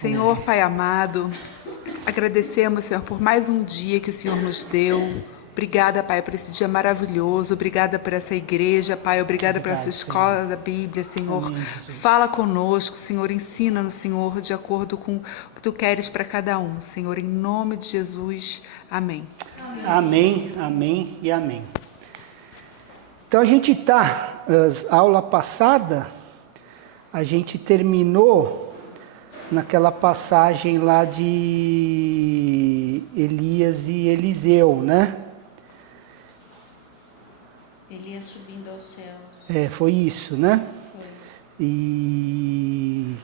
Senhor, Pai amado, agradecemos, Senhor, por mais um dia que o Senhor nos deu. Obrigada, Pai, por esse dia maravilhoso. Obrigada por essa igreja, Pai. Obrigada por essa escola da Bíblia, Senhor. Amém, fala conosco, Senhor. Ensina-nos, Senhor, de acordo com o que Tu queres para cada um. Senhor, em nome de Jesus. Amém. Amém, amém e amém. Então a gente está, aula passada, a gente terminou naquela passagem lá de Elias e Eliseu, né? Elias subindo aos céus. Foi isso, né? Foi. E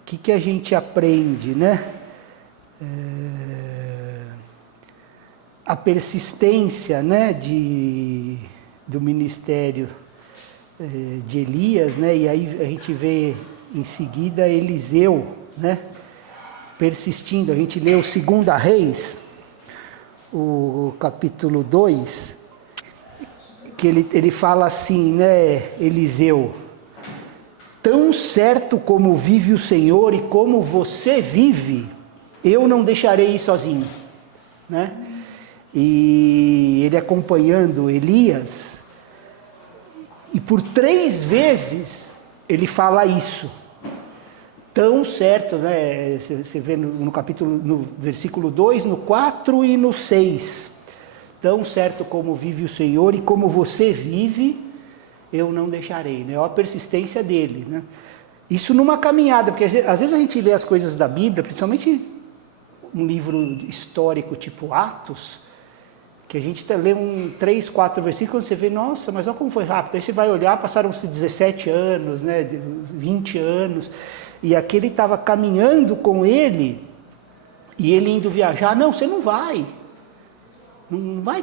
o que a gente aprende, né? A persistência, né, do ministério de Elias, né? E aí a gente vê em seguida Eliseu, né? Persistindo. A gente lê o 2 Reis, o capítulo 2, que ele fala assim, né, Eliseu: tão certo como vive o Senhor e como você vive, eu não deixarei ir sozinho, né? E ele acompanhando Elias, e por 3 vezes ele fala isso. Tão certo, né? Você vê no capítulo, no versículo 2, no 4 e no 6. Tão certo como vive o Senhor e como você vive, eu não deixarei, né? Olha a persistência dele, né? Isso numa caminhada, porque às vezes a gente lê as coisas da Bíblia, principalmente um livro histórico tipo Atos, que a gente lê 3, 4 versículos, você vê, nossa, mas olha como foi rápido. Aí você vai olhar, passaram-se 17 anos, né, 20 anos, e aquele estava caminhando com ele, e ele indo viajar. Não, você não vai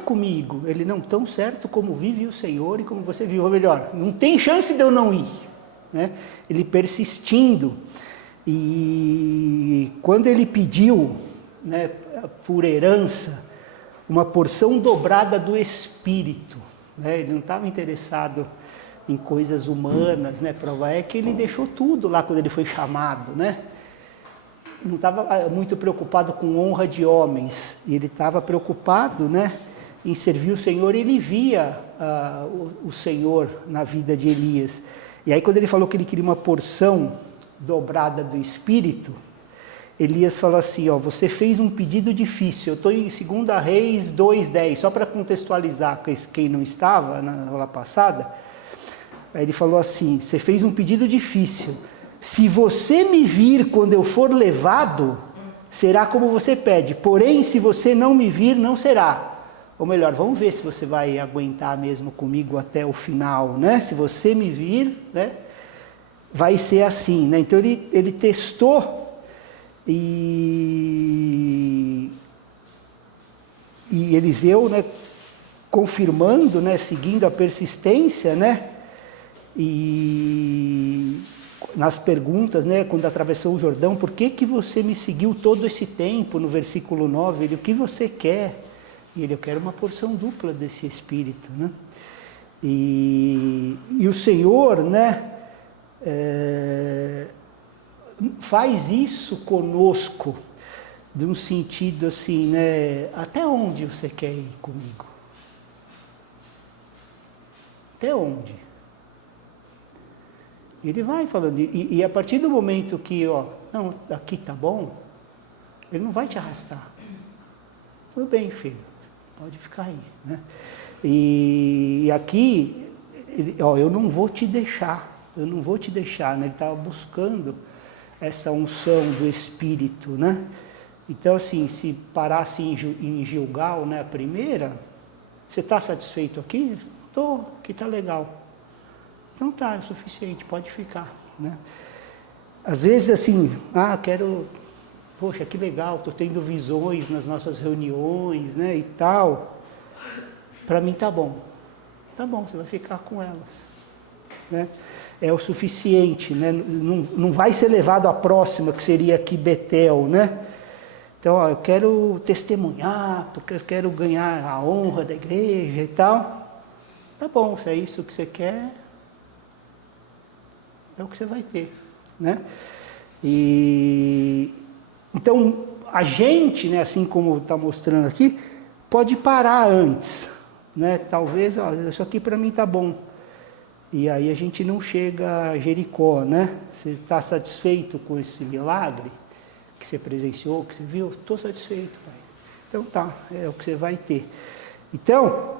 comigo. Ele: não, tão certo como vive o Senhor e como você vive, ou melhor, não tem chance de eu não ir, né? Ele persistindo. E quando ele pediu, né, por herança, uma porção dobrada do Espírito, né? Ele não estava interessado em coisas humanas, né? Prova é que ele deixou tudo lá quando ele foi chamado, né? Não estava muito preocupado com honra de homens, ele estava preocupado, né, em servir o Senhor. Ele via o Senhor na vida de Elias. E aí quando ele falou que ele queria uma porção dobrada do Espírito, Elias falou assim: ó, você fez um pedido difícil. Eu estou em 2 Reis 2:10, só para contextualizar quem não estava na aula passada. Aí ele falou assim: você fez um pedido difícil. Se você me vir quando eu for levado, será como você pede. Porém, se você não me vir, não será. Ou melhor, vamos ver se você vai aguentar mesmo comigo até o final, né? Se você me vir, né, vai ser assim, né? Então ele testou e Eliseu, né, confirmando, né, seguindo a persistência, né? E nas perguntas, né, quando atravessou o Jordão: por que você me seguiu todo esse tempo? No versículo 9, ele: o que você quer? E ele: eu quero uma porção dupla desse Espírito, né? E o Senhor, né, faz isso conosco, de um sentido assim, né, até onde você quer ir comigo? Até onde? Ele vai falando, e a partir do momento que, ó, não, aqui tá bom, ele não vai te arrastar. Tudo bem, filho, pode ficar aí, né? E aqui, ó, eu não vou te deixar, né? Ele estava buscando essa unção do Espírito, né? Então, assim, se parasse em Gilgal, né, a primeira, você está satisfeito aqui? Tô, aqui tá legal. Então tá, é o suficiente, pode ficar, né? Às vezes assim, poxa, que legal, estou tendo visões nas nossas reuniões, né, e tal. Para mim tá bom, você vai ficar com elas, né? É o suficiente, né? Não vai ser levado à próxima, que seria aqui Betel, né? Então, ó, eu quero testemunhar, porque eu quero ganhar a honra da igreja e tal. Tá bom, se é isso que você quer, é o que você vai ter, né? E então a gente, né, assim como está mostrando aqui, pode parar antes, né? Talvez, ó, isso aqui para mim tá bom. E aí a gente não chega a Jericó, né? Você está satisfeito com esse milagre que você presenciou, que você viu? Estou satisfeito, pai. Então tá, é o que você vai ter. Então,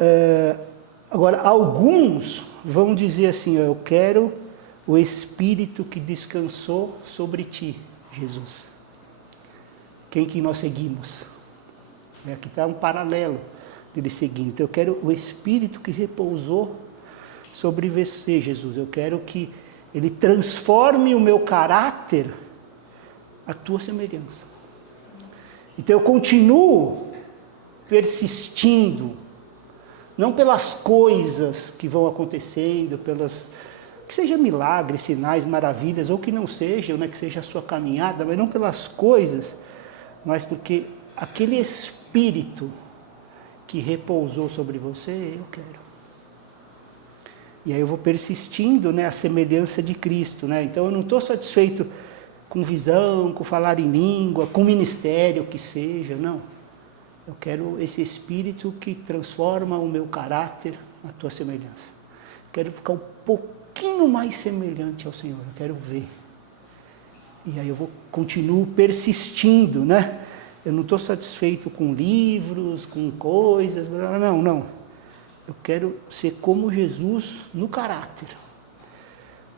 agora alguns vão dizer assim, ó, eu quero o Espírito que descansou sobre ti, Jesus. Quem que nós seguimos? Aqui está um paralelo dele seguindo. Então eu quero o Espírito que repousou sobre você, Jesus. Eu quero que ele transforme o meu caráter à tua semelhança. Então eu continuo persistindo, não pelas coisas que vão acontecendo, que seja milagres, sinais, maravilhas, ou que não sejam, né, que seja a sua caminhada, mas não pelas coisas, mas porque aquele Espírito que repousou sobre você, eu quero. E aí eu vou persistindo, né, a semelhança de Cristo, né? Então eu não estou satisfeito com visão, com falar em língua, com ministério, que seja, não. Eu quero esse Espírito que transforma o meu caráter à tua semelhança. Quero ficar um pouquinho mais semelhante ao Senhor, eu quero ver. E aí eu continuo persistindo, né? Eu não estou satisfeito com livros, com coisas, não. Eu quero ser como Jesus no caráter.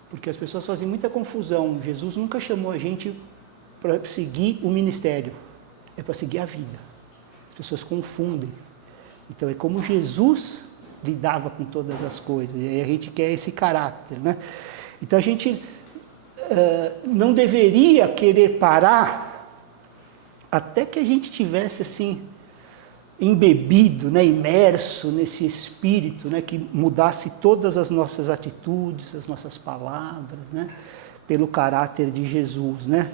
Porque as pessoas fazem muita confusão. Jesus nunca chamou a gente para seguir o ministério, é para seguir a vida. As pessoas confundem. Então é como Jesus lidava com todas as coisas. E aí a gente quer esse caráter, né? Então a gente não deveria querer parar até que a gente tivesse assim embebido, né, imerso nesse Espírito, né, que mudasse todas as nossas atitudes, as nossas palavras, né, pelo caráter de Jesus, né?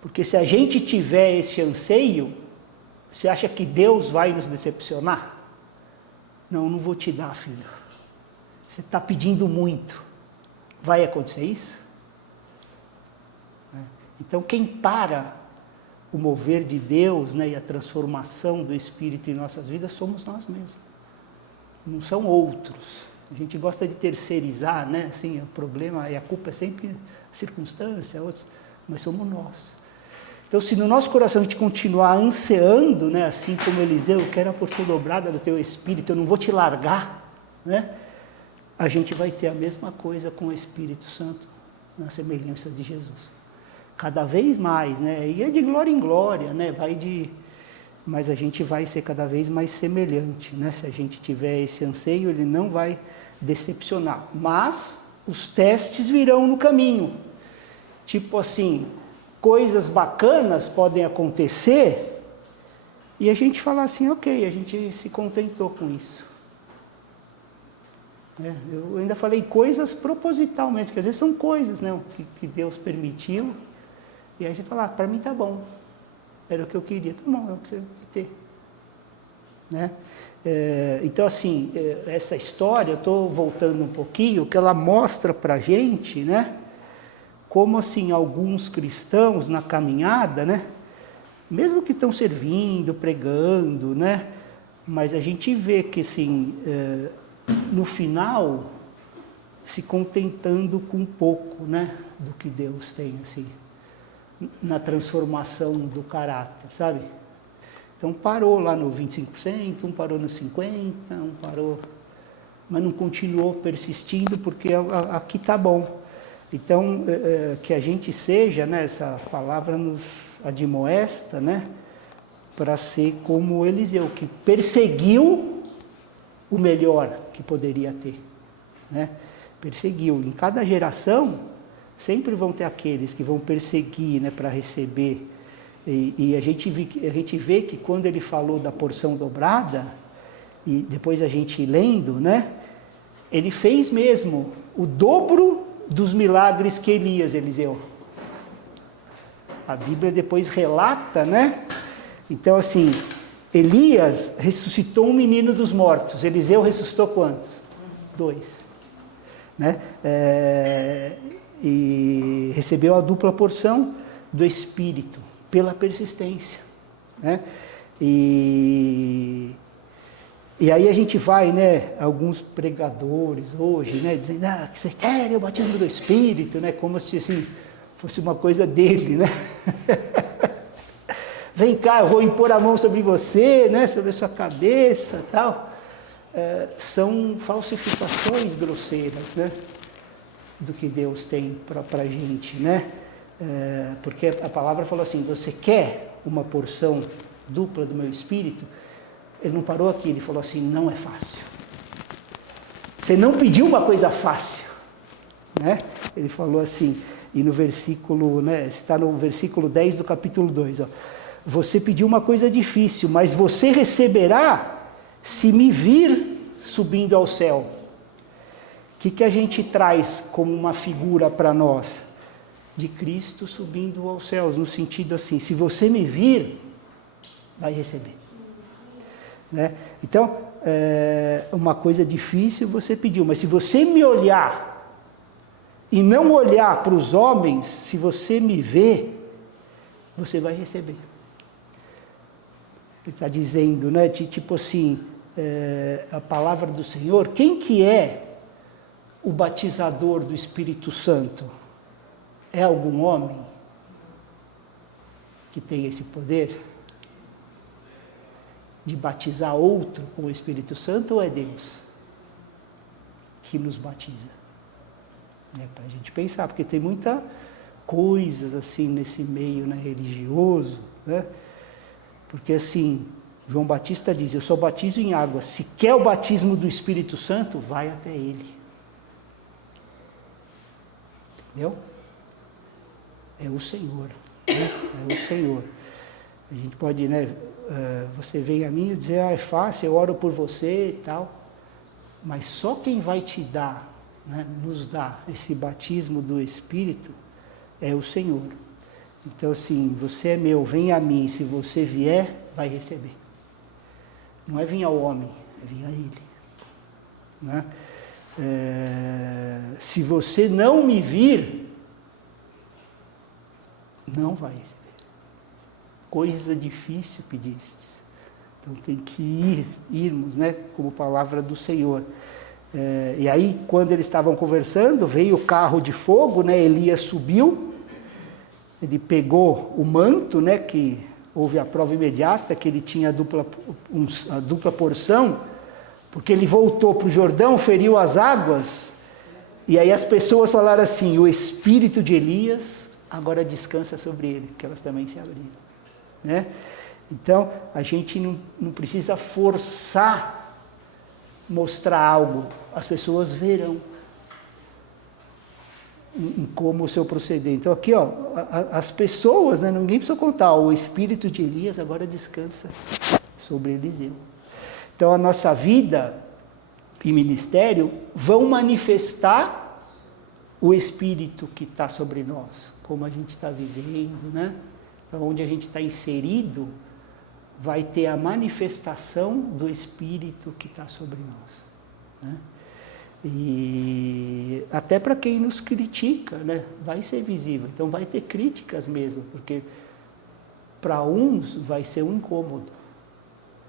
Porque se a gente tiver esse anseio, você acha que Deus vai nos decepcionar? Não vou te dar, filho. Você está pedindo muito. Vai acontecer isso? Então quem para o mover de Deus, né, e a transformação do Espírito em nossas vidas somos nós mesmos. Não são outros. A gente gosta de terceirizar, né? Assim, o problema e a culpa é sempre a circunstância, outros, mas somos nós. Então, se no nosso coração a gente continuar ansiando, né, assim como Eliseu, eu quero a porção dobrada do teu Espírito, eu não vou te largar, né? A gente vai ter a mesma coisa com o Espírito Santo, na semelhança de Jesus. Cada vez mais, né? E é de glória em glória, né? Mas a gente vai ser cada vez mais semelhante, né? Se a gente tiver esse anseio, ele não vai decepcionar. Mas os testes virão no caminho. Tipo assim, coisas bacanas podem acontecer e a gente falar assim, ok, a gente se contentou com isso. Eu ainda falei coisas propositalmente, que às vezes são coisas, né, que Deus permitiu. E aí você fala, para mim tá bom, era o que eu queria, tá bom, é o que você vai ter. Né? Então assim, essa história, eu estou voltando um pouquinho, que ela mostra para a gente, né, como assim, alguns cristãos na caminhada, né, mesmo que estão servindo, pregando, né, mas a gente vê que assim, no final, se contentando com pouco, né, do que Deus tem, assim, na transformação do caráter, sabe? Então parou lá no 25%, um parou no 50%, um parou, mas não continuou persistindo porque aqui está bom. Então, que a gente seja, né, essa palavra nos admoesta, né, para ser como Eliseu, que perseguiu o melhor que poderia ter, né? Perseguiu. Em cada geração, sempre vão ter aqueles que vão perseguir, né, para receber. E a gente vê que quando ele falou da porção dobrada, e depois a gente lendo, né, ele fez mesmo o dobro dos milagres que Eliseu. A Bíblia depois relata, né? Então assim, Elias ressuscitou um menino dos mortos, Eliseu ressuscitou quantos? 2. Né? E recebeu a dupla porção, do Espírito, pela persistência, né? E aí a gente vai, né, alguns pregadores hoje, né, dizendo, que você quer o batismo do Espírito, né, como se assim, fosse uma coisa dele, né? Vem cá, eu vou impor a mão sobre você, né, sobre a sua cabeça, tal. São falsificações grosseiras, né, do que Deus tem para a gente, né? Porque a palavra falou assim, você quer uma porção dupla do meu Espírito? Ele não parou aqui, ele falou assim, não é fácil. Você não pediu uma coisa fácil, né? Ele falou assim, e no versículo, né, está no versículo 10 do capítulo 2, ó, você pediu uma coisa difícil, mas você receberá se me vir subindo ao céu. O que a gente traz como uma figura para nós? De Cristo subindo aos céus, no sentido assim, se você me vir, vai receber. Né? Então, uma coisa difícil você pediu, mas se você me olhar e não olhar para os homens, se você me vê, você vai receber. Ele está dizendo, né, tipo assim, a palavra do Senhor, quem que é o batizador do Espírito Santo? É algum homem que tem esse poder de batizar outro com o Espírito Santo, ou é Deus que nos batiza? Para a gente pensar, porque tem muita coisas assim nesse meio, né, religioso, né? Porque assim, João Batista diz, eu só batizo em água, se quer o batismo do Espírito Santo, vai até ele. Entendeu? É o Senhor, né? É o Senhor. A gente pode, né, você vem a mim e dizer, é fácil, eu oro por você e tal, mas só quem vai te dar, né, nos dar esse batismo do Espírito é o Senhor. Então assim, você é meu, vem a mim, se você vier, vai receber. Não é vir ao homem, é vir a Ele. Né? Se você não me vir, não vai receber. Coisa difícil pedistes. Então tem que irmos, né, como palavra do Senhor. E aí, quando eles estavam conversando, veio o carro de fogo, né, Elias subiu, ele pegou o manto, né, que houve a prova imediata, que ele tinha a dupla porção, porque ele voltou para o Jordão, feriu as águas, e aí as pessoas falaram assim, o espírito de Elias agora descansa sobre ele, porque elas também se abriram. Né? Então, a gente não precisa forçar, mostrar algo, as pessoas verão em como o seu proceder. Então aqui, ó, as pessoas, né, ninguém precisa contar, o espírito de Elias agora descansa sobre Eliseu. Então a nossa vida e ministério vão manifestar o espírito que está sobre nós, como a gente está vivendo, né? Então, onde a gente está inserido, vai ter a manifestação do espírito que está sobre nós, né? E até para quem nos critica, né, vai ser visível. Então vai ter críticas mesmo, porque para uns vai ser um incômodo,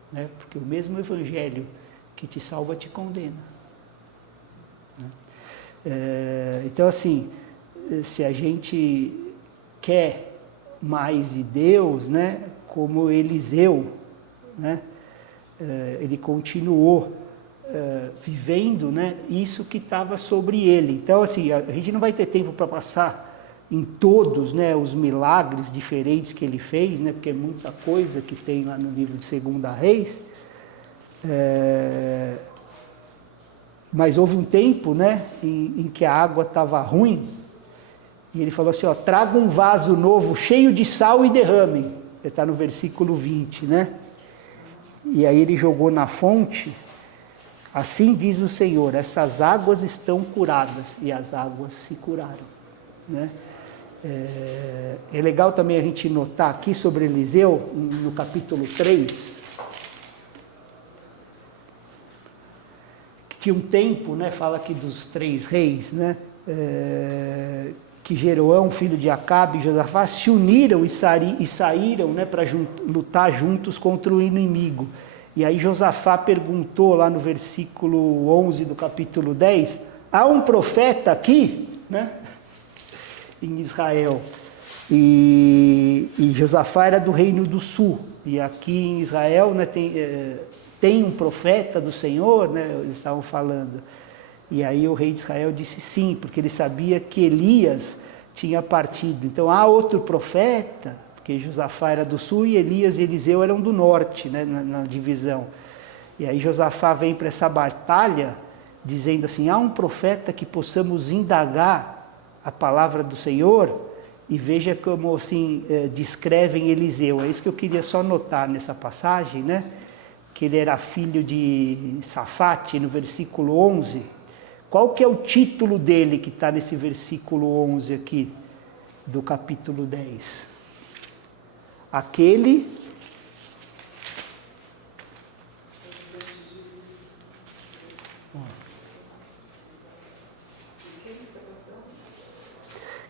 né, porque o mesmo evangelho que te salva te condena, né? Então assim, se a gente quer mais de Deus, né, como Eliseu, né, ele continuou vivendo, né, isso que estava sobre ele. Então, assim, a gente não vai ter tempo para passar em todos, né, os milagres diferentes que ele fez, né, porque é muita coisa que tem lá no livro de 2 Reis. Mas houve um tempo, né, em que a água estava ruim, e ele falou assim, ó, traga um vaso novo cheio de sal e derramem. Está no versículo 20, né? E aí ele jogou na fonte. Assim diz o Senhor, essas águas estão curadas, e as águas se curaram, né? É legal também a gente notar aqui sobre Eliseu, no capítulo 3, que tinha um tempo, né, fala aqui dos 3 reis, né, que Jeroão, filho de Acabe, e Josafá se uniram e saíram, né, para lutar juntos contra o inimigo. E aí Josafá perguntou lá no versículo 11 do capítulo 10, há um profeta aqui, né, em Israel. E Josafá era do reino do sul. E aqui em Israel, né, tem um profeta do Senhor, né, eles estavam falando. E aí o rei de Israel disse sim, porque ele sabia que Elias tinha partido. Então há outro profeta, porque Josafá era do sul e Elias e Eliseu eram do norte, né, na divisão. E aí Josafá vem para essa batalha dizendo assim, há um profeta que possamos indagar a palavra do Senhor, e veja como assim descrevem Eliseu. É isso que eu queria só notar nessa passagem, né? Que ele era filho de Safate, no versículo 11. Qual que é o título dele que está nesse versículo 11 aqui, do capítulo 10? Aquele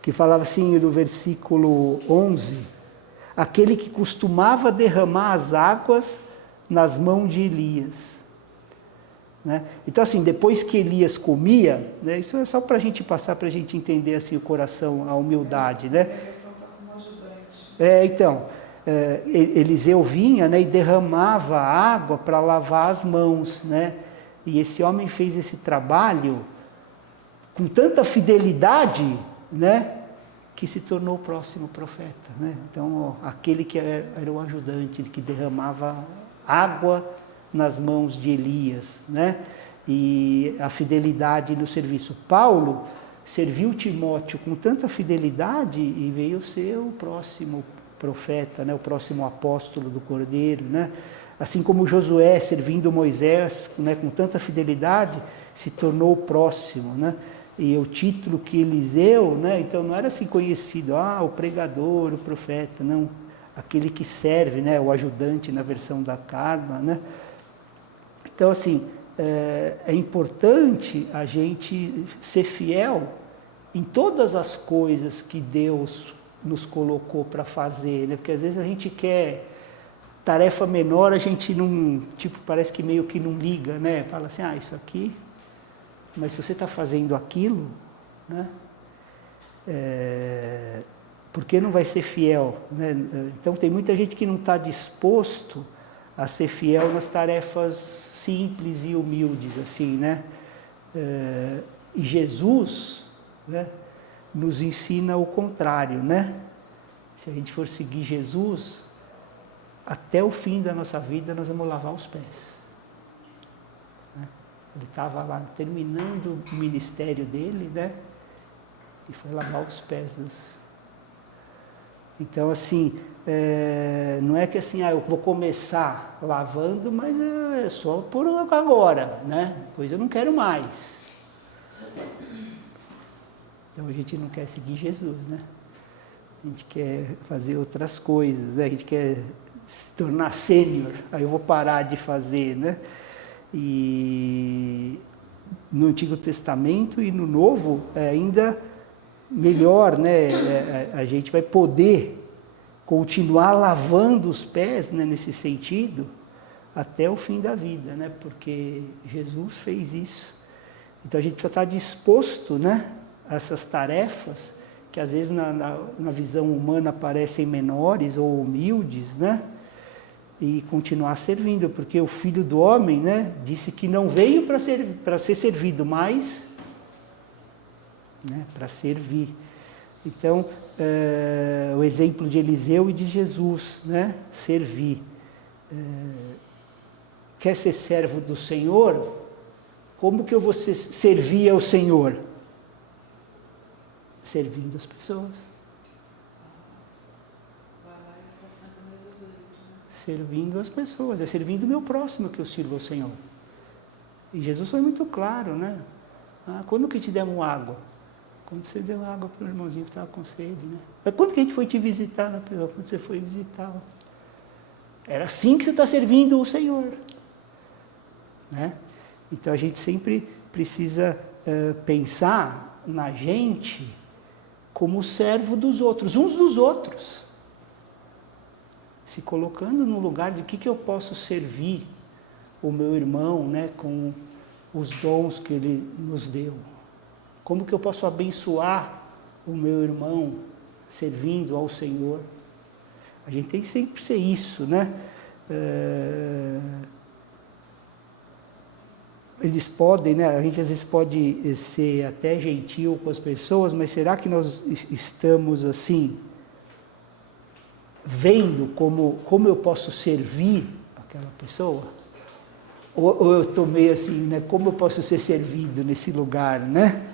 que falava assim no versículo 11, aquele que costumava derramar as águas nas mãos de Elias. Né? Então assim, depois que Elias comia, né, isso é só para a gente passar, para a gente entender assim, o coração, a humildade. Né? Então, Eliseu vinha, né, e derramava água para lavar as mãos. Né? E esse homem fez esse trabalho com tanta fidelidade, né, que se tornou o próximo profeta. Né? Então, aquele que era o ajudante, que derramava água nas mãos de Elias, né? E a fidelidade no serviço. Paulo serviu Timóteo com tanta fidelidade e veio ser o próximo profeta, né? O próximo apóstolo do Cordeiro, né? Assim como Josué servindo Moisés, né, com tanta fidelidade, se tornou o próximo, né? E o título que Eliseu, né, então não era assim conhecido, o pregador, o profeta, não, aquele que serve, né, o ajudante na versão da Karma, né? Então assim, é importante a gente ser fiel em todas as coisas que Deus nos colocou para fazer, né? Porque às vezes a gente quer tarefa menor, a gente não, tipo, parece que meio que não liga, né? Fala assim, isso aqui... Mas se você está fazendo aquilo, né, por que não vai ser fiel? Né? Então tem muita gente que não está disposto a ser fiel nas tarefas simples e humildes, assim, né? E Jesus, né, nos ensina o contrário, né? Se a gente for seguir Jesus, até o fim da nossa vida nós vamos lavar os pés. Ele estava lá terminando o ministério dele, né? E foi lavar os pés dos... Então, assim, não é que assim, eu vou começar lavando, mas é só por agora, né? Depois eu não quero mais. Então a gente não quer seguir Jesus, né? A gente quer fazer outras coisas, né? A gente quer se tornar sênior, aí eu vou parar de fazer, né? E no Antigo Testamento e no Novo ainda melhor, né? A gente vai poder continuar lavando os pés, né, nesse sentido até o fim da vida, né? Porque Jesus fez isso. Então a gente precisa estar disposto, né, a essas tarefas que às vezes na visão humana parecem menores ou humildes, né? E continuar servindo, porque o Filho do Homem, né, disse que não veio para ser servido, mas, né, para servir. Então, o exemplo de Eliseu e de Jesus, né, servir. Quer ser servo do Senhor? Como que eu vou servir ao Senhor? Servindo as pessoas. Servindo as pessoas, é servindo o meu próximo que eu sirvo ao Senhor. E Jesus foi muito claro, né? Quando que te demos água? Quando você deu água para o irmãozinho que estava com sede, né? Mas quando que a gente foi te visitar na prisão? Quando você foi visitá-lo. Era assim que você está servindo o Senhor. Né? Então a gente sempre precisa pensar na gente como servo dos outros, uns dos outros. Se colocando no lugar de que eu posso servir o meu irmão, né, com os dons que ele nos deu. Como que eu posso abençoar o meu irmão servindo ao Senhor? A gente tem que sempre ser isso, né? Eles podem, né? A gente às vezes pode ser até gentil com as pessoas, mas será que nós estamos assim, vendo como eu posso servir aquela pessoa? Ou eu estou meio assim, né? Como eu posso ser servido nesse lugar, né?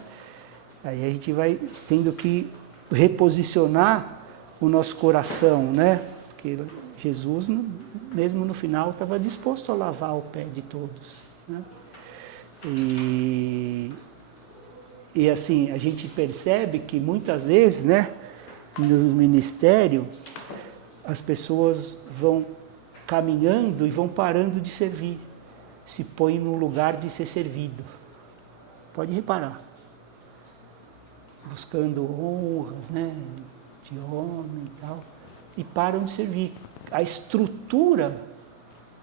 Aí a gente vai tendo que reposicionar o nosso coração, né? Porque Jesus, mesmo no final, estava disposto a lavar o pé de todos, né? E assim, a gente percebe que muitas vezes, né, no ministério, as pessoas vão caminhando e vão parando de servir, se põem no lugar de ser servido. Pode reparar. Buscando honras, né, de homem e tal, e param de servir. A estrutura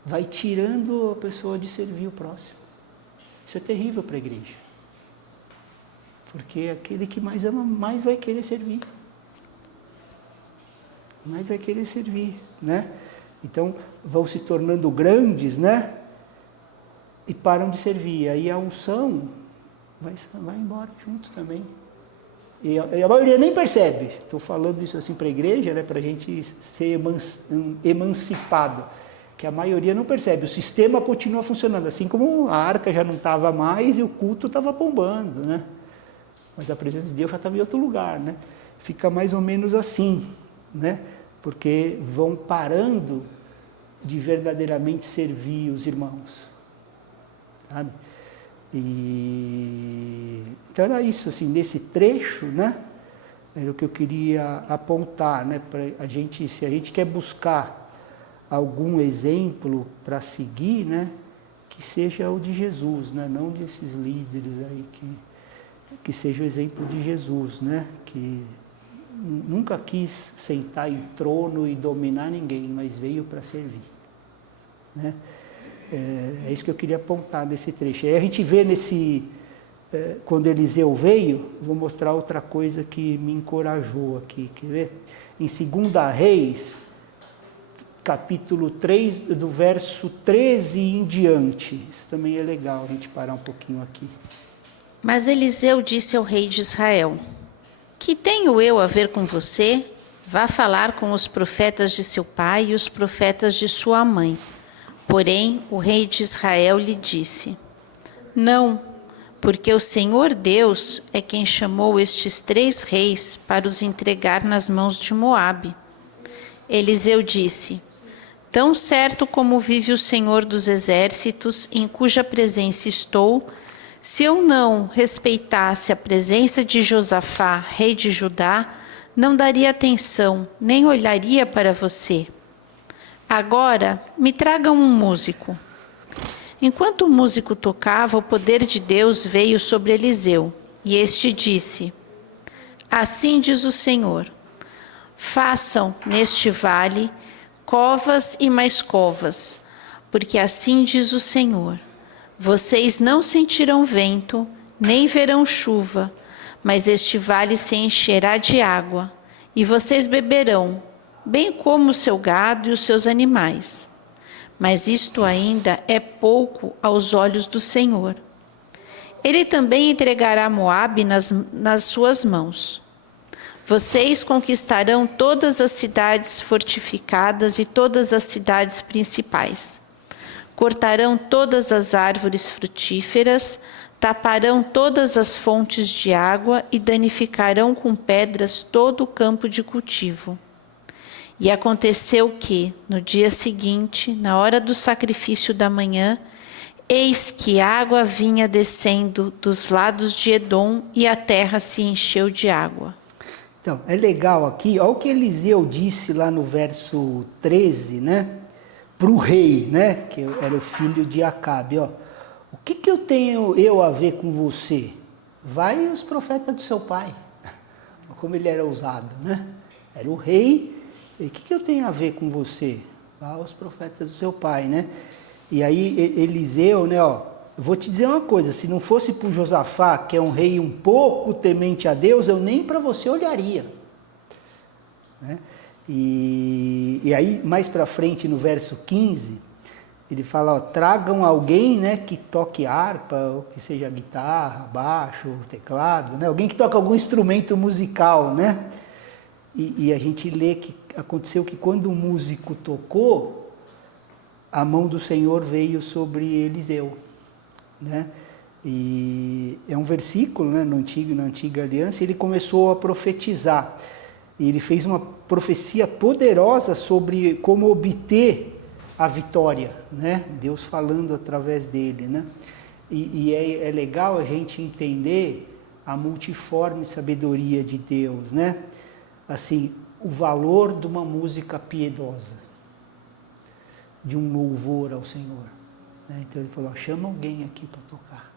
vai tirando a pessoa de servir o próximo. Isso é terrível para a igreja. Porque aquele que mais ama, mais vai querer servir. Mais vai querer servir, né? Então, vão se tornando grandes, né? E param de servir. Aí a unção vai embora junto também. E a maioria nem percebe. Estou falando isso assim para a igreja, né? Para a gente ser emancipado. Que a maioria não percebe. O sistema continua funcionando. Assim como a arca já não estava mais e o culto estava bombando, né? Mas a presença de Deus já estava em outro lugar, né? Fica mais ou menos assim, né? Porque vão parando de verdadeiramente servir os irmãos, sabe? Então era isso, assim, nesse trecho, né? Era o que eu queria apontar, né? Pra a gente, se a gente quer buscar algum exemplo para seguir, né? Que seja o de Jesus, né? Não desses líderes aí que seja o exemplo de Jesus, né? Que nunca quis sentar em trono e dominar ninguém, mas veio para servir, né? É isso que eu queria apontar nesse trecho. Aí a gente vê quando Eliseu veio, vou mostrar outra coisa que me encorajou aqui, quer ver? Em 2 Reis, capítulo 3, do verso 13 em diante. Isso também é legal a gente parar um pouquinho aqui. Mas Eliseu disse ao rei de Israel: que tenho eu a ver com você? Vá falar com os profetas de seu pai e os profetas de sua mãe. Porém, o rei de Israel lhe disse: não, porque o Senhor Deus é quem chamou estes 3 reis para os entregar nas mãos de Moabe. Eliseu disse: tão certo como vive o Senhor dos exércitos, em cuja presença estou, se eu não respeitasse a presença de Josafá, rei de Judá, não daria atenção, nem olharia para você. Agora, me tragam um músico. Enquanto o músico tocava, o poder de Deus veio sobre Eliseu, e este disse: assim diz o Senhor, façam neste vale covas e mais covas, porque assim diz o Senhor, vocês não sentirão vento, nem verão chuva, mas este vale se encherá de água, e vocês beberão, bem como o seu gado e os seus animais. Mas isto ainda é pouco aos olhos do Senhor. Ele também entregará Moabe nas suas mãos. Vocês conquistarão todas as cidades fortificadas e todas as cidades principais. Cortarão todas as árvores frutíferas, taparão todas as fontes de água e danificarão com pedras todo o campo de cultivo. E aconteceu que, no dia seguinte, na hora do sacrifício da manhã, eis que água vinha descendo dos lados de Edom e a terra se encheu de água. Então, é legal aqui, olha o que Eliseu disse lá no verso 13, né? Para o rei, né? Que era o filho de Acabe, ó. O que eu tenho a ver com você? Vai os profetas do seu pai. Como ele era ousado, né? Era o rei. E o que eu tenho a ver com você? Os profetas do seu pai, né? E aí Eliseu, né, ó, vou te dizer uma coisa, se não fosse por Josafá, que é um rei um pouco temente a Deus, eu nem para você olharia. Né? E aí, mais para frente, no verso 15, ele fala, ó, tragam alguém, né, que toque harpa, ou que seja guitarra, baixo, teclado, né? Alguém que toque algum instrumento musical, né? E a gente lê que aconteceu que quando o músico tocou, a mão do Senhor veio sobre Eliseu, né? E é um versículo, né, na antiga aliança, ele começou a profetizar. E ele fez uma profecia poderosa sobre como obter a vitória, né? Deus falando através dele, né? E é legal a gente entender a multiforme sabedoria de Deus, né? Assim, o valor de uma música piedosa, de um louvor ao Senhor. Né? Então ele falou, chama alguém aqui para tocar.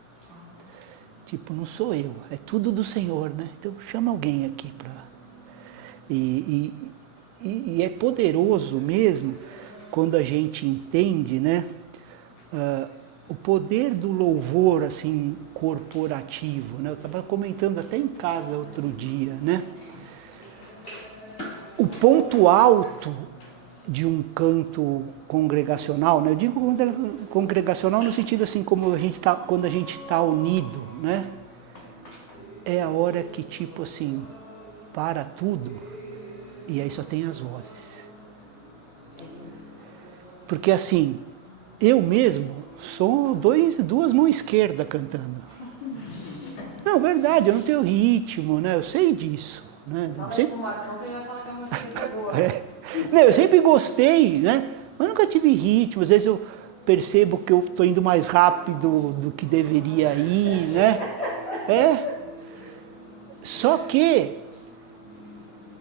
Tipo, não sou eu, é tudo do Senhor, né? Então chama alguém aqui para... E é poderoso mesmo quando a gente entende, né? O poder do louvor, assim, corporativo, né? Eu estava comentando até em casa outro dia, né? O ponto alto de um canto congregacional, né? Eu digo congregacional no sentido assim, como quando a gente está unido, né? É a hora que, tipo assim, para tudo e aí só tem as vozes. Porque assim, eu mesmo sou duas mãos esquerdas cantando. Não, verdade, eu não tenho ritmo, né? Eu sei disso. Né? Não, eu sempre gostei, né? Mas nunca tive ritmo. Às vezes eu percebo que eu estou indo mais rápido do que deveria ir, né? Só que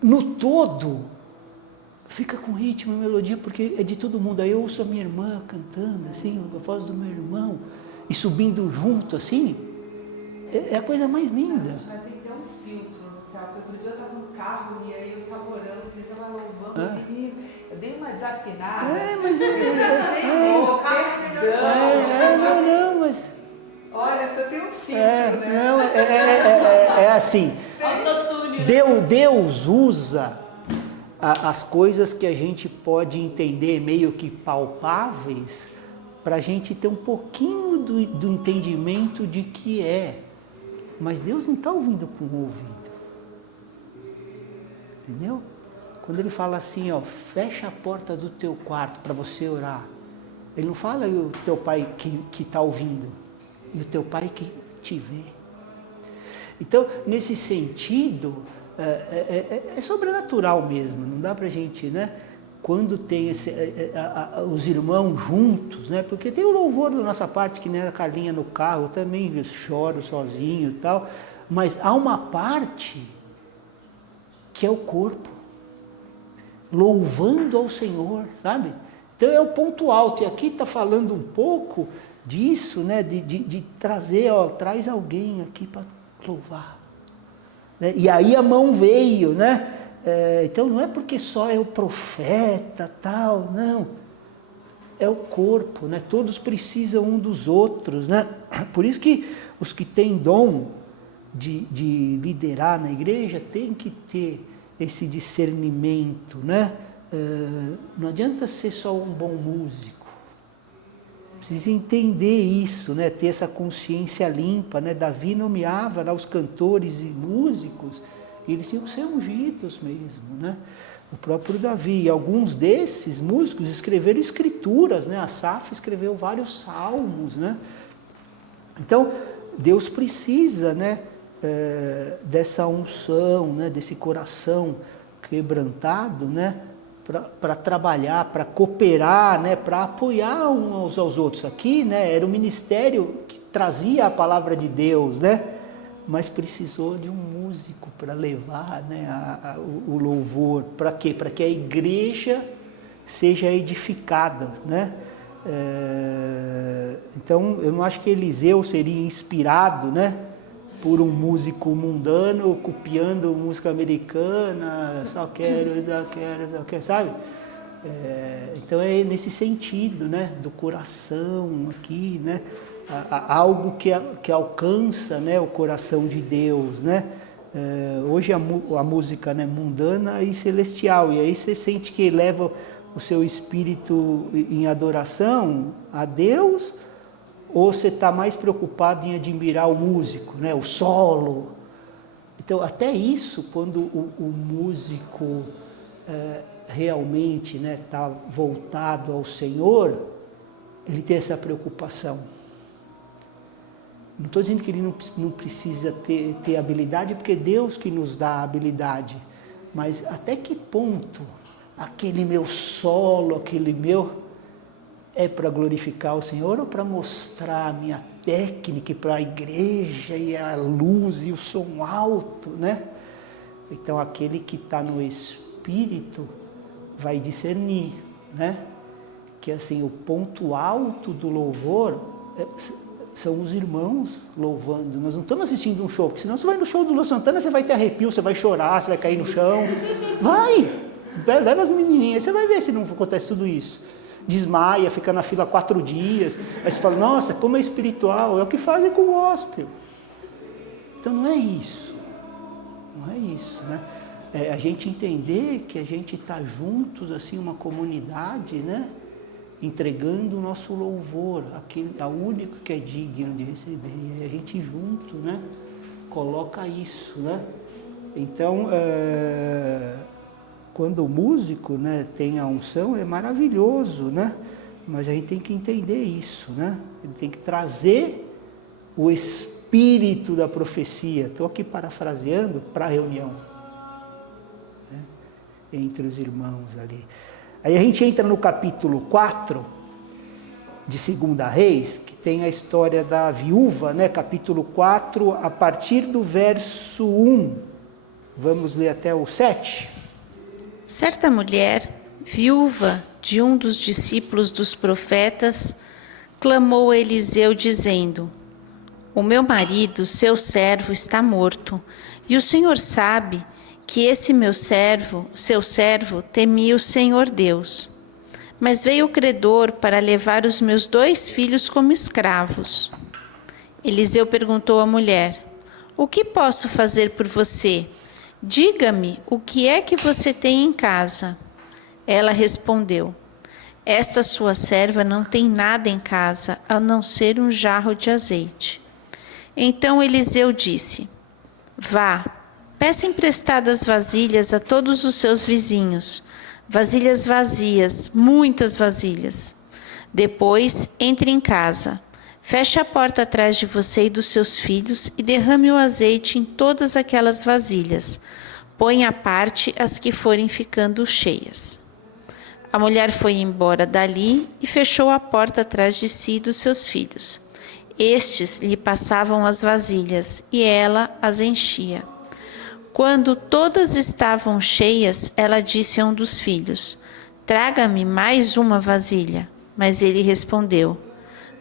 no todo fica com ritmo e melodia, porque é de todo mundo. Aí eu ouço a minha irmã cantando, assim, a voz do meu irmão, e subindo junto, assim, é a coisa mais linda. A gente vai ter que ter um filtro no céu, porque outro dia eu estava no carro e aí eu estava orando, ele estava louvando, e eu dei uma desafinada. Mas não, mas... Olha, só tem um filtro, né? Não, é assim, Deus usa as coisas que a gente pode entender meio que palpáveis para a gente ter um pouquinho do entendimento de que é. Mas Deus não está ouvindo com o ouvido. Entendeu? Quando ele fala assim, ó, fecha a porta do teu quarto para você orar. Ele não fala o teu pai que está ouvindo, e o teu pai que te vê. Então, nesse sentido, é sobrenatural mesmo, não dá para a gente, né? Quando tem os irmãos juntos, né? Porque tem o louvor da nossa parte, que nem a Carlinha no carro, eu também choro sozinho e tal, mas há uma parte que é o corpo, louvando ao Senhor, sabe? Então é o ponto alto, e aqui está falando um pouco disso, né? De trazer, ó, traz alguém aqui para louvar. Né? E aí a mão veio, né? Então não é porque só é o profeta, tal, não. É o corpo, né? Todos precisam um dos outros, né? Por isso que os que têm dom de liderar na igreja têm que ter esse discernimento, né? Não adianta ser só um bom músico. Precisa entender isso, né? Ter essa consciência limpa, né? Davi nomeava lá os cantores e músicos, e eles tinham que ser ungidos mesmo, né? O próprio Davi, e alguns desses músicos escreveram escrituras, né? Asaf escreveu vários salmos, né? Então, Deus precisa, né? Dessa unção, né? Desse coração quebrantado, né? Para trabalhar, para cooperar, né, para apoiar uns aos outros. Aqui, né, era um ministério que trazia a palavra de Deus, né, mas precisou de um músico para levar, né, o louvor. Para quê? Para que a igreja seja edificada, né? Então, eu não acho que Eliseu seria inspirado, né, por um músico mundano copiando música americana, só quero, sabe? Então é nesse sentido, né, do coração aqui, né, algo que alcança, né, o coração de Deus, né? Hoje a música, né, mundana e celestial, e aí você sente que leva o seu espírito em adoração a Deus, ou você está mais preocupado em admirar o músico, né, o solo. Então até isso, quando o músico realmente está voltado ao Senhor, ele tem essa preocupação. Não estou dizendo que ele não precisa ter habilidade, porque é Deus que nos dá a habilidade. Mas até que ponto aquele meu solo, aquele meu, é para glorificar o Senhor ou para mostrar a minha técnica para a igreja e a luz e o som alto, né? Então aquele que está no Espírito vai discernir, né? Que assim, o ponto alto do louvor são os irmãos louvando. Nós não estamos assistindo um show, porque senão você vai no show do Luan Santana, você vai ter arrepio, você vai chorar, você vai cair no chão. Vai! Leva as menininhas, você vai ver se não acontece tudo isso. Desmaia, fica na fila 4 dias. Aí você fala, nossa, como é espiritual. É o que fazem com o gospel. Então não é isso. Não é isso, né? É a gente entender que a gente está juntos, assim, uma comunidade, né? Entregando o nosso louvor, ao único que é digno de receber. E a gente junto, né, coloca isso, né? Então, quando o músico, né, tem a unção, é maravilhoso, né? Mas a gente tem que entender isso, né? Ele tem que trazer o espírito da profecia. Estou aqui parafraseando para a reunião, né, entre os irmãos ali. Aí a gente entra no capítulo 4 de 2 Reis, que tem a história da viúva, né? Capítulo 4, a partir do verso 1. Vamos ler até o 7. Certa mulher, viúva de um dos discípulos dos profetas, clamou a Eliseu dizendo: O meu marido, seu servo, está morto, e o Senhor sabe que esse meu servo, seu servo, temia o Senhor Deus. Mas veio o credor para levar os meus 2 filhos como escravos. Eliseu perguntou à mulher: O que posso fazer por você? Diga-me, o que é que você tem em casa? Ela respondeu: Esta sua serva não tem nada em casa, a não ser um jarro de azeite. Então Eliseu disse: Vá, peça emprestadas vasilhas a todos os seus vizinhos, vasilhas vazias, muitas vasilhas. Depois, entre em casa, feche a porta atrás de você e dos seus filhos e derrame o azeite em todas aquelas vasilhas. Põe à parte as que forem ficando cheias. A mulher foi embora dali e fechou a porta atrás de si e dos seus filhos. Estes lhe passavam as vasilhas e ela as enchia. Quando todas estavam cheias, ela disse a um dos filhos: Traga-me mais uma vasilha. Mas ele respondeu: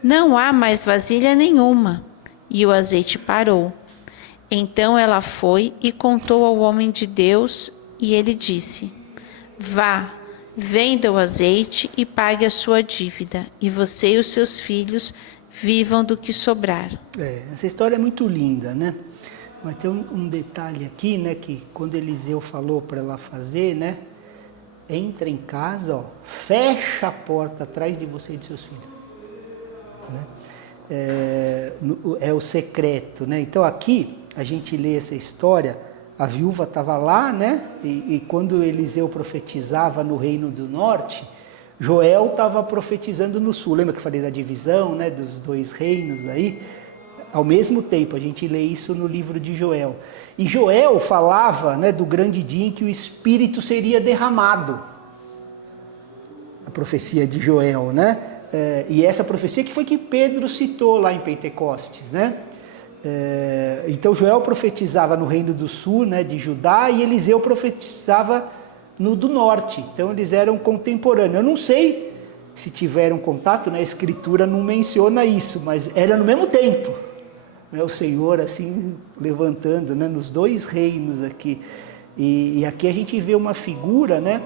Não há mais vasilha nenhuma. E o azeite parou. Então ela foi e contou ao homem de Deus, e ele disse: Vá, venda o azeite e pague a sua dívida, e você e os seus filhos vivam do que sobrar. Essa história é muito linda, né? Mas tem um detalhe aqui, né, que quando Eliseu falou para ela fazer, né, entra em casa, ó, fecha a porta atrás de você e de seus filhos, né? É o secreto, né? Então aqui a gente lê essa história, a viúva estava lá, né? E quando Eliseu profetizava no reino do norte, Joel estava profetizando no sul. Lembra que eu falei da divisão, né, dos 2 reinos aí? Ao mesmo tempo, a gente lê isso no livro de Joel. E Joel falava, né, do grande dia em que o Espírito seria derramado. A profecia de Joel, né? E essa profecia que foi que Pedro citou lá em Pentecostes, né? Então Joel profetizava no reino do sul, né, de Judá, e Eliseu profetizava no do norte. Então eles eram contemporâneos. Eu não sei se tiveram contato, né? A escritura não menciona isso, mas era no mesmo tempo. né? O Senhor assim levantando, né? Nos dois reinos aqui. E aqui a gente vê uma figura, né?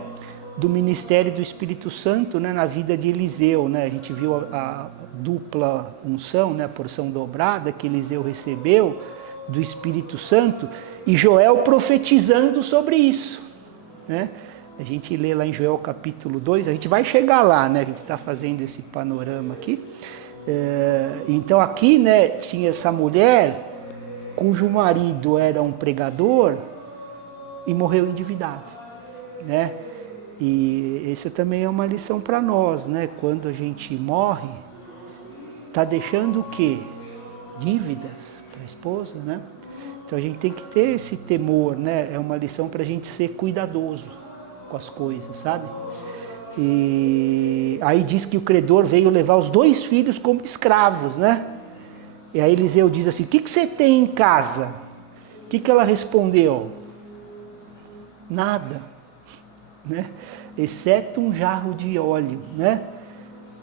Do ministério do Espírito Santo, né, na vida de Eliseu, né? A gente viu a dupla unção, né, a porção dobrada que Eliseu recebeu do Espírito Santo, e Joel profetizando sobre isso, né? A gente lê lá em Joel capítulo 2, a gente vai chegar lá, né? A gente está fazendo esse panorama aqui. Então aqui, né, tinha essa mulher cujo marido era um pregador e morreu endividado, né? E isso também é uma lição para nós, né? Quando a gente morre, está deixando o quê? Dívidas para a esposa, né? Então a gente tem que ter esse temor, né? É uma lição para a gente ser cuidadoso com as coisas, sabe? E aí diz que o credor veio levar os 2 filhos como escravos, né? E aí Eliseu diz assim: o que você tem em casa? O que ela respondeu? Nada, né? Exceto um jarro de óleo, né?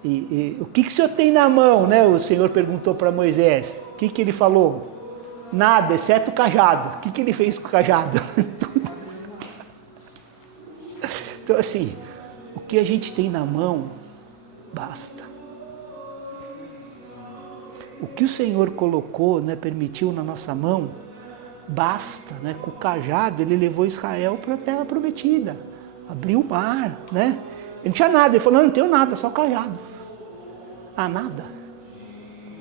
E o que o senhor tem na mão, né? O Senhor perguntou para Moisés. O que ele falou? Nada, exceto o cajado. O que ele fez com o cajado? Então assim, o que a gente tem na mão, basta. O que o Senhor colocou, né, permitiu na nossa mão, basta, né? Com o cajado ele levou Israel para a terra prometida. Abriu o mar, né? Ele não tinha nada, ele falou: não tenho nada, só cajado. Ah, nada?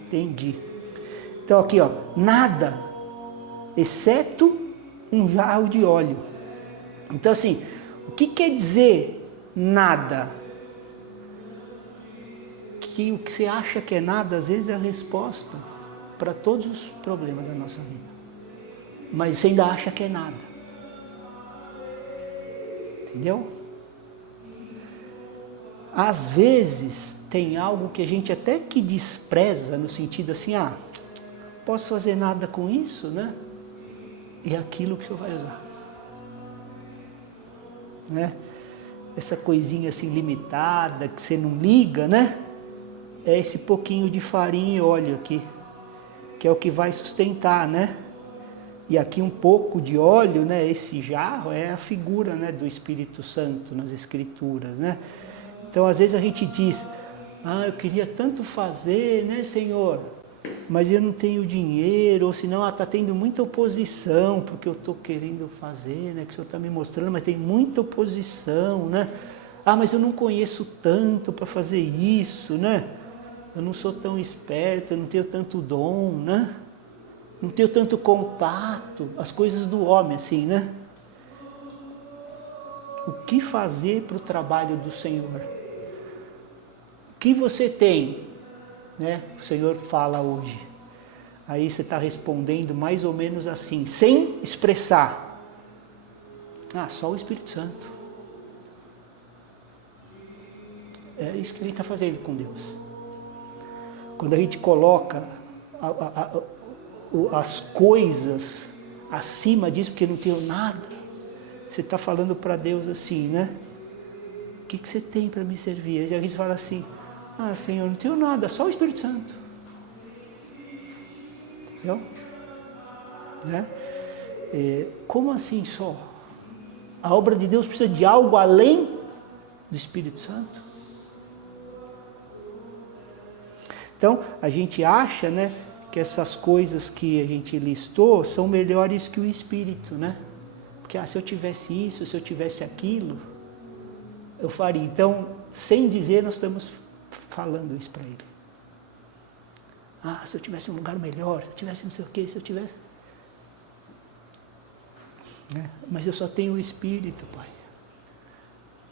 Entendi. Então aqui, ó, nada, exceto um jarro de óleo. Então assim, o que quer dizer nada? Que o que você acha que é nada, às vezes é a resposta para todos os problemas da nossa vida. Mas você ainda acha que é nada. Entendeu? Às vezes tem algo que a gente até que despreza, no sentido assim, posso fazer nada com isso, né? E é aquilo que o Senhor vai usar, né? Essa coisinha assim limitada, que você não liga, né? É esse pouquinho de farinha e óleo aqui, que é o que vai sustentar, né? E aqui um pouco de óleo, né? Esse jarro é a figura, né, do Espírito Santo nas Escrituras, né? Então às vezes a gente diz: eu queria tanto fazer, né, Senhor? Mas eu não tenho dinheiro, ou senão está tendo muita oposição porque eu estou querendo fazer, né? Que o Senhor está me mostrando, mas tem muita oposição, né? Mas eu não conheço tanto para fazer isso, né? Eu não sou tão esperto, eu não tenho tanto dom, né? Não tenho tanto contato, as coisas do homem assim, né? O que fazer para o trabalho do Senhor? O que você tem, né? O Senhor fala hoje. Aí você está respondendo mais ou menos assim, sem expressar. Só o Espírito Santo. É isso que a gente está fazendo com Deus. Quando a gente coloca as coisas acima disso, porque não tenho nada, você está falando para Deus assim, né? O que você tem para me servir? E a gente fala assim: Senhor, não tenho nada, só o Espírito Santo. Entendeu? Né? Como assim só? A obra de Deus precisa de algo além do Espírito Santo? Então, a gente acha, né, que essas coisas que a gente listou são melhores que o Espírito, né? Porque se eu tivesse isso, se eu tivesse aquilo, eu faria. Então, sem dizer, nós estamos falando isso para ele. Se eu tivesse um lugar melhor, se eu tivesse não sei o quê, se eu tivesse... Né? Mas eu só tenho o Espírito, Pai.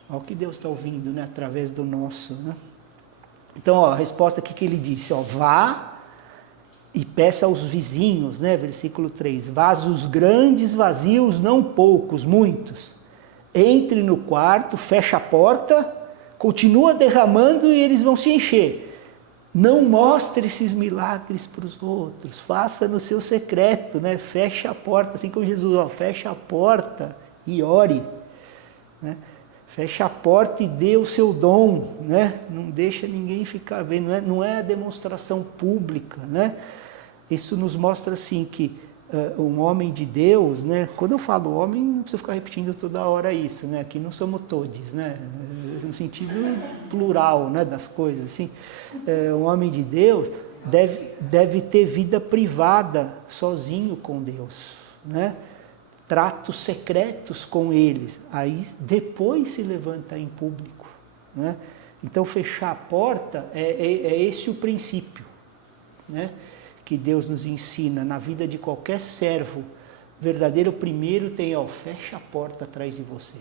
Olha o que Deus está ouvindo, né? Através do nosso, né? Então, a resposta aqui que ele disse, vá e peça aos vizinhos, né? Versículo 3, vasos grandes, vazios, não poucos, muitos. Entre no quarto, fecha a porta, continua derramando e eles vão se encher. Não mostre esses milagres para os outros, faça no seu secreto, né? Fecha a porta, assim como Jesus, fecha a porta e ore, né? Fecha a porta e dê o seu dom, né? Não deixa ninguém ficar vendo, não é a demonstração pública, né? Isso nos mostra assim que um homem de Deus, né? Quando eu falo homem, não preciso ficar repetindo toda hora isso, né? Aqui não somos todos, né? No sentido plural, né? Das coisas, assim. Um homem de Deus deve ter vida privada sozinho com Deus, né? Tratos secretos com eles, aí depois se levanta em público, né? Então fechar a porta é esse o princípio, né? Que Deus nos ensina na vida de qualquer servo verdadeiro. Primeiro tem, fecha a porta atrás de você.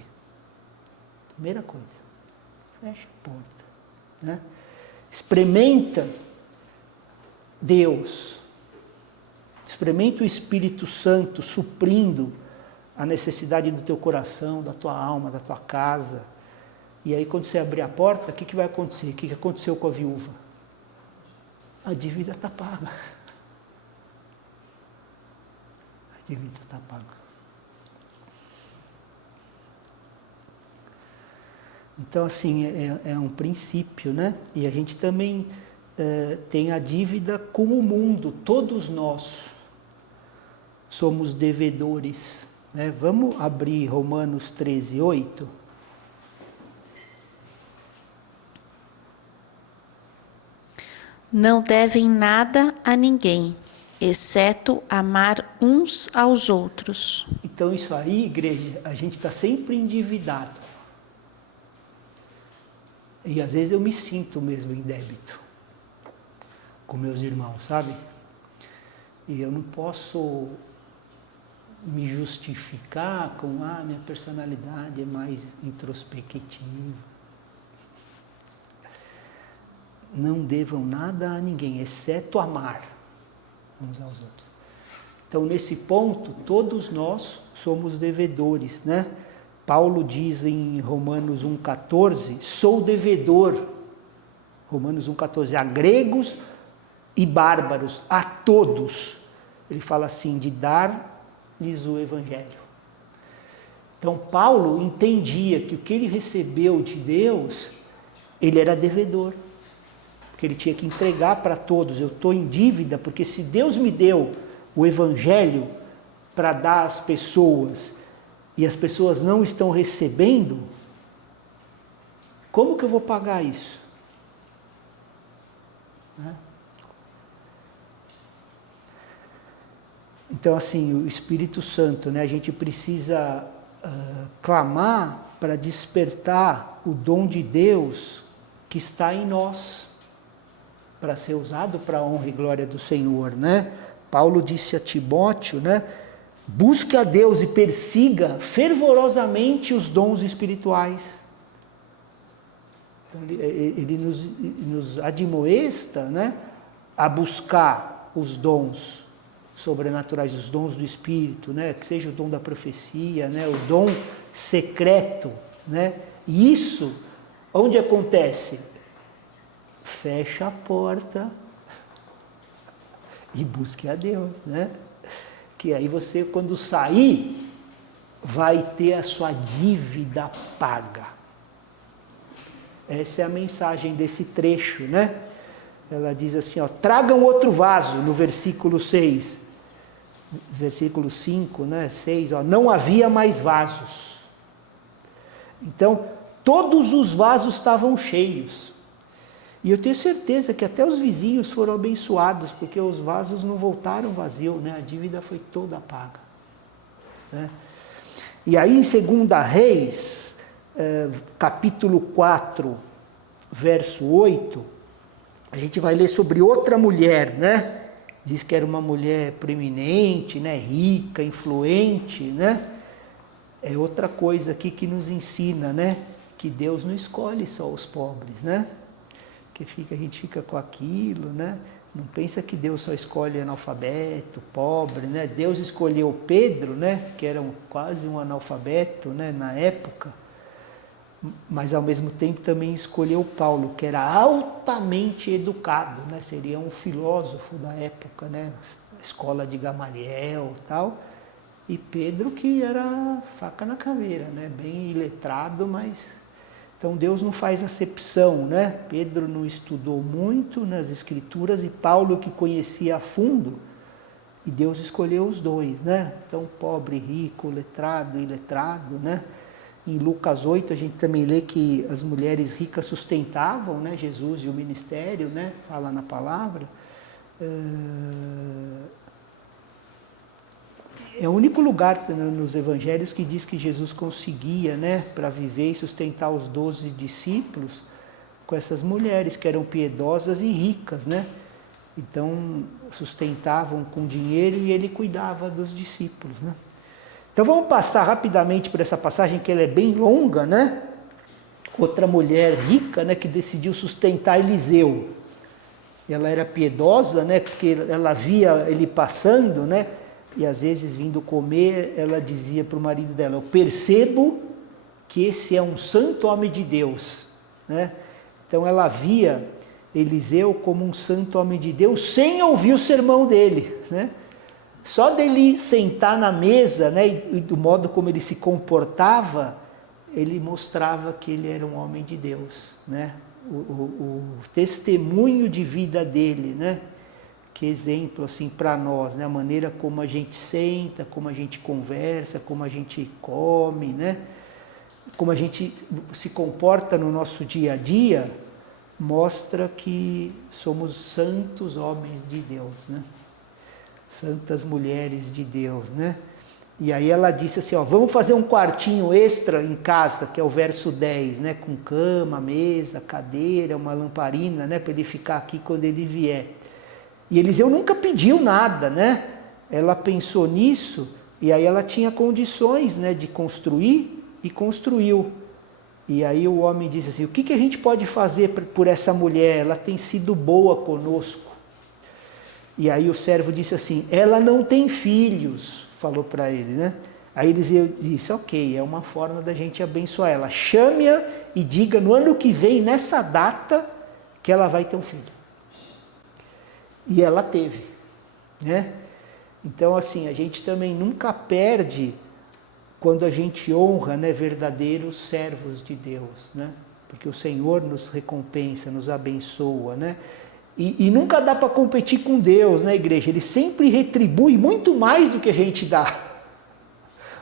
Primeira coisa, fecha a porta, né? Experimenta Deus, experimenta o Espírito Santo suprindo a necessidade do teu coração, da tua alma, da tua casa. E aí quando você abrir a porta, o que vai acontecer? O que aconteceu com a viúva? A dívida está paga. A dívida está paga. Então, assim, é um princípio, né? E a gente também tem a dívida com o mundo. Todos nós somos devedores, né? Vamos abrir Romanos 13:8. Não devem nada a ninguém, exceto amar uns aos outros. Então isso aí, igreja, a gente está sempre endividado. E às vezes eu me sinto mesmo em débito com meus irmãos, sabe? E eu não posso me justificar com, minha personalidade é mais introspectiva. Não devam nada a ninguém, exceto amar uns aos outros. Então, nesse ponto, todos nós somos devedores, né? Paulo diz em Romanos 1,14, sou devedor, Romanos 1,14, a gregos e bárbaros, a todos. Ele fala assim, de dar-lhes o evangelho. Então, Paulo entendia que o que ele recebeu de Deus, ele era devedor. Que ele tinha que entregar para todos. Eu estou em dívida, porque se Deus me deu o evangelho para dar às pessoas e as pessoas não estão recebendo, como que eu vou pagar isso? Né? Então, assim, o Espírito Santo, né, a gente precisa clamar para despertar o dom de Deus que está em nós, para ser usado para a honra e glória do Senhor, né? Paulo disse a Timóteo, né? Busque a Deus e persiga fervorosamente os dons espirituais. Então, ele nos admoesta, né? A buscar os dons sobrenaturais, os dons do Espírito, né? Que seja o dom da profecia, né? O dom secreto, né? E isso, onde acontece? Fecha a porta e busque a Deus, né? Que aí você, quando sair, vai ter a sua dívida paga. Essa é a mensagem desse trecho, né? Ela diz assim, tragam outro vaso, no versículo 6. Versículo 5, né? 6, não havia mais vasos. Então, todos os vasos estavam cheios. E eu tenho certeza que até os vizinhos foram abençoados, porque os vasos não voltaram vazios, né? A dívida foi toda paga. Né? E aí em 2 Reis, capítulo 4, verso 8, a gente vai ler sobre outra mulher, né? Diz que era uma mulher preeminente, né? Rica, influente, né? É outra coisa aqui que nos ensina, né? Que Deus não escolhe só os pobres, né? Que a gente fica com aquilo, né? Não pensa que Deus só escolhe analfabeto, pobre, né? Deus escolheu Pedro, né? Que era quase um analfabeto, né? Na época, mas ao mesmo tempo também escolheu Paulo, que era altamente educado, né? Seria um filósofo da época, né? Escola de Gamaliel, tal. E Pedro, que era faca na caveira, né? Bem iletrado, mas então Deus não faz acepção, né? Pedro não estudou muito nas Escrituras e Paulo, que conhecia a fundo, E Deus escolheu os dois, né? Então, pobre, rico, letrado e iletrado, né? Em Lucas 8 a gente também lê que as mulheres ricas sustentavam, né, Jesus e o ministério, né? Fala na palavra. É o único lugar nos evangelhos que diz que Jesus conseguia, né, para viver e sustentar os 12 discípulos com essas mulheres que eram piedosas e ricas, né? Então sustentavam com dinheiro e ele cuidava dos discípulos, né? Então vamos passar rapidamente por essa passagem que ela é bem longa, né? Outra mulher rica, né, que decidiu sustentar Eliseu. Ela era piedosa, né, porque ela via ele passando, né? E às vezes vindo comer, ela dizia para o marido dela: eu percebo que esse é um santo homem de Deus, né? Então ela via Eliseu como um santo homem de Deus sem ouvir o sermão dele, né? Só dele sentar na mesa, né, e do modo como ele se comportava, ele mostrava que ele era um homem de Deus, né? O testemunho de vida dele, né? Que exemplo assim para nós, né? A maneira como a gente senta, como a gente conversa, como a gente come, né? Como a gente se comporta no nosso dia a dia, mostra que somos santos homens de Deus, né? Santas mulheres de Deus, né? E aí ela disse assim, ó, vamos fazer um quartinho extra em casa, que é o verso 10, né? Com cama, mesa, cadeira, uma lamparina, né? Para ele ficar aqui quando ele vier. E Eliseu nunca pediu nada, né? Ela pensou nisso e aí ela tinha condições, né, de construir e construiu. E aí o homem disse assim, o que a gente pode fazer por essa mulher? Ela tem sido boa conosco. E aí o servo disse assim, ela não tem filhos, falou para ele, né? Aí Eliseu disse, ok, é uma forma da gente abençoar ela. Chame-a e diga no ano que vem, nessa data, que ela vai ter um filho. E ela teve, né? Então, assim, a gente também nunca perde quando a gente honra, né, verdadeiros servos de Deus, né? Porque o Senhor nos recompensa, nos abençoa, né? E nunca dá para competir com Deus, né, igreja? Ele sempre retribui muito mais do que a gente dá.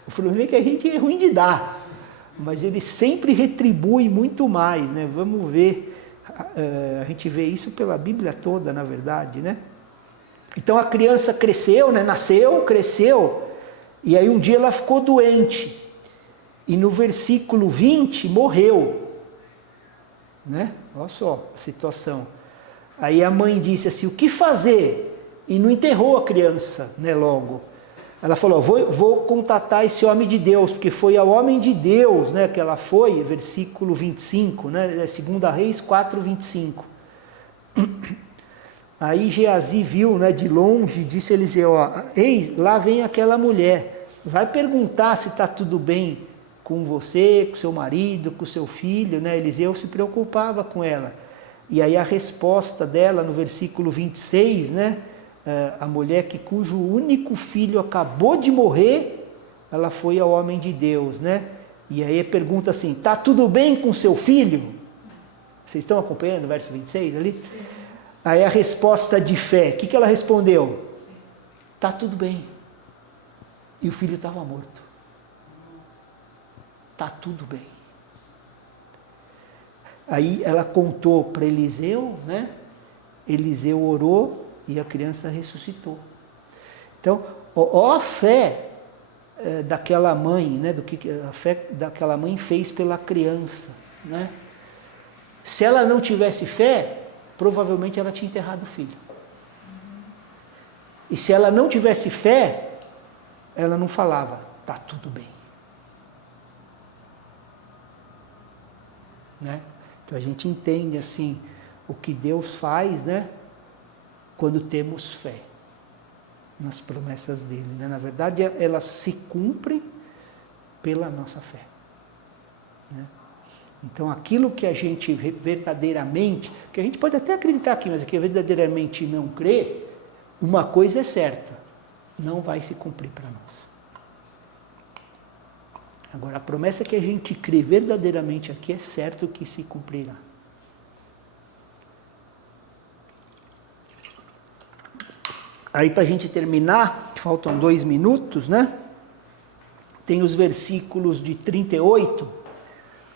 O problema é que a gente é ruim de dar, mas ele sempre retribui muito mais, né? Vamos ver. A gente vê isso pela Bíblia toda, na verdade, né? Então a criança cresceu, né? Nasceu, cresceu, e aí um dia ela ficou doente, e no versículo 20 morreu, né? Olha só a situação. Aí a mãe disse assim, o que fazer? E não enterrou a criança, né, logo. Ela falou, vou contatar esse homem de Deus, porque foi ao homem de Deus, né, que ela foi, versículo 25, né, 2 Reis 4, 25. Aí Geazi viu, né, de longe, disse a Eliseu, ó, ei, lá vem aquela mulher, vai perguntar se está tudo bem com você, com seu marido, com seu filho, né? Eliseu se preocupava com ela. E aí a resposta dela no versículo 26, né? A mulher cujo único filho acabou de morrer, ela foi ao homem de Deus, né? E aí pergunta assim, tá tudo bem com seu filho? Vocês estão acompanhando o verso 26 ali? Aí a resposta de fé, o que ela respondeu? Tá tudo bem. E o filho estava morto. Tá tudo bem. Aí ela contou para Eliseu, né? Eliseu orou e a criança ressuscitou. Então, ó a fé daquela mãe, né? Do que a fé daquela mãe fez pela criança, né? Se ela não tivesse fé, provavelmente ela tinha enterrado o filho. E se ela não tivesse fé, ela não falava, tá tudo bem, né? Então a gente entende assim o que Deus faz, né? Quando temos fé nas promessas dele, né? Na verdade, elas se cumprem pela nossa fé, né? Então aquilo que a gente verdadeiramente, que a gente pode até acreditar aqui, mas que verdadeiramente não crê, uma coisa é certa, não vai se cumprir para nós. Agora, a promessa que a gente crê verdadeiramente aqui é certo que se cumprirá. Aí para a gente terminar, faltam 2 minutos, né? Tem os versículos de 38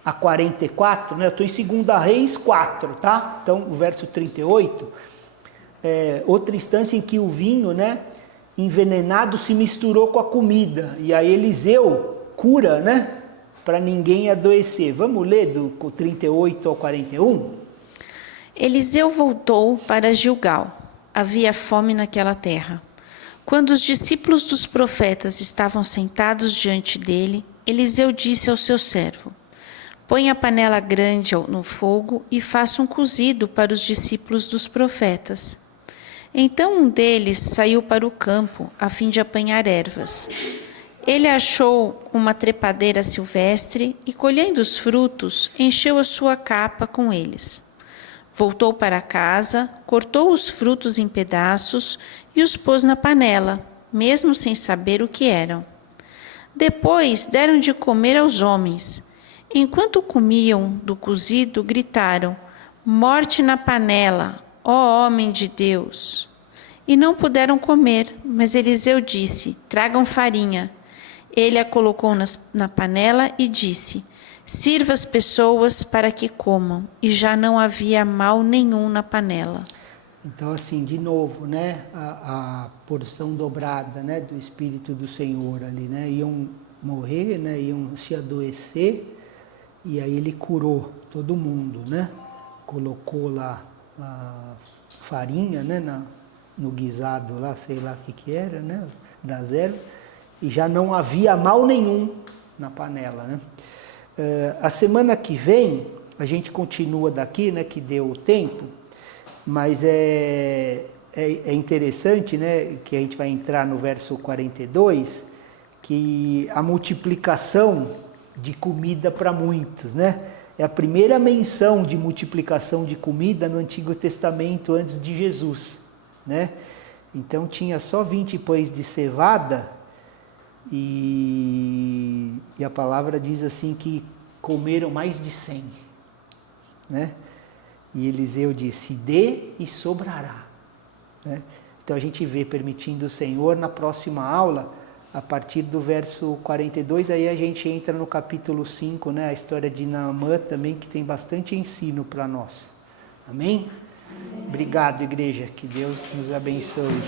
a 44, né? Eu estou em 2 Reis 4, tá? Então o verso 38 é outra instância em que o vinho, né, envenenado se misturou com a comida. E aí Eliseu cura, né? Para ninguém adoecer. Vamos ler do 38 ao 41? Eliseu voltou para Gilgal. Havia fome naquela terra. Quando os discípulos dos profetas estavam sentados diante dele, Eliseu disse ao seu servo: põe a panela grande no fogo e faça um cozido para os discípulos dos profetas. Então um deles saiu para o campo a fim de apanhar ervas. Ele achou uma trepadeira silvestre e, colhendo os frutos, encheu a sua capa com eles. Voltou para casa, cortou os frutos em pedaços e os pôs na panela, mesmo sem saber o que eram. Depois deram de comer aos homens. Enquanto comiam do cozido, gritaram: morte na panela, ó homem de Deus! E não puderam comer, mas Eliseu disse: tragam farinha. Ele a colocou na panela e disse: sirva as pessoas para que comam. E já não havia mal nenhum na panela. Então, assim, de novo, né, a porção dobrada, né, do Espírito do Senhor ali, né, iam morrer, né, iam se adoecer, e aí ele curou todo mundo, né, colocou lá a farinha, né, no guisado lá, sei lá o que era, né, das ervas, e já não havia mal nenhum na panela, né. A semana que vem, a gente continua daqui, né, que deu o tempo, mas é interessante, né, que a gente vai entrar no verso 42, que a multiplicação de comida para muitos, né? É a primeira menção de multiplicação de comida no Antigo Testamento antes de Jesus, né? Então tinha só 20 pães de cevada e a palavra diz assim que comeram mais de 100, né? E Eliseu disse: dê e sobrará, né? Então a gente vê, permitindo o Senhor, na próxima aula, a partir do verso 42, aí a gente entra no capítulo 5, né? A história de Naamã também, que tem bastante ensino para nós. Amém? Obrigado, igreja. Que Deus nos abençoe.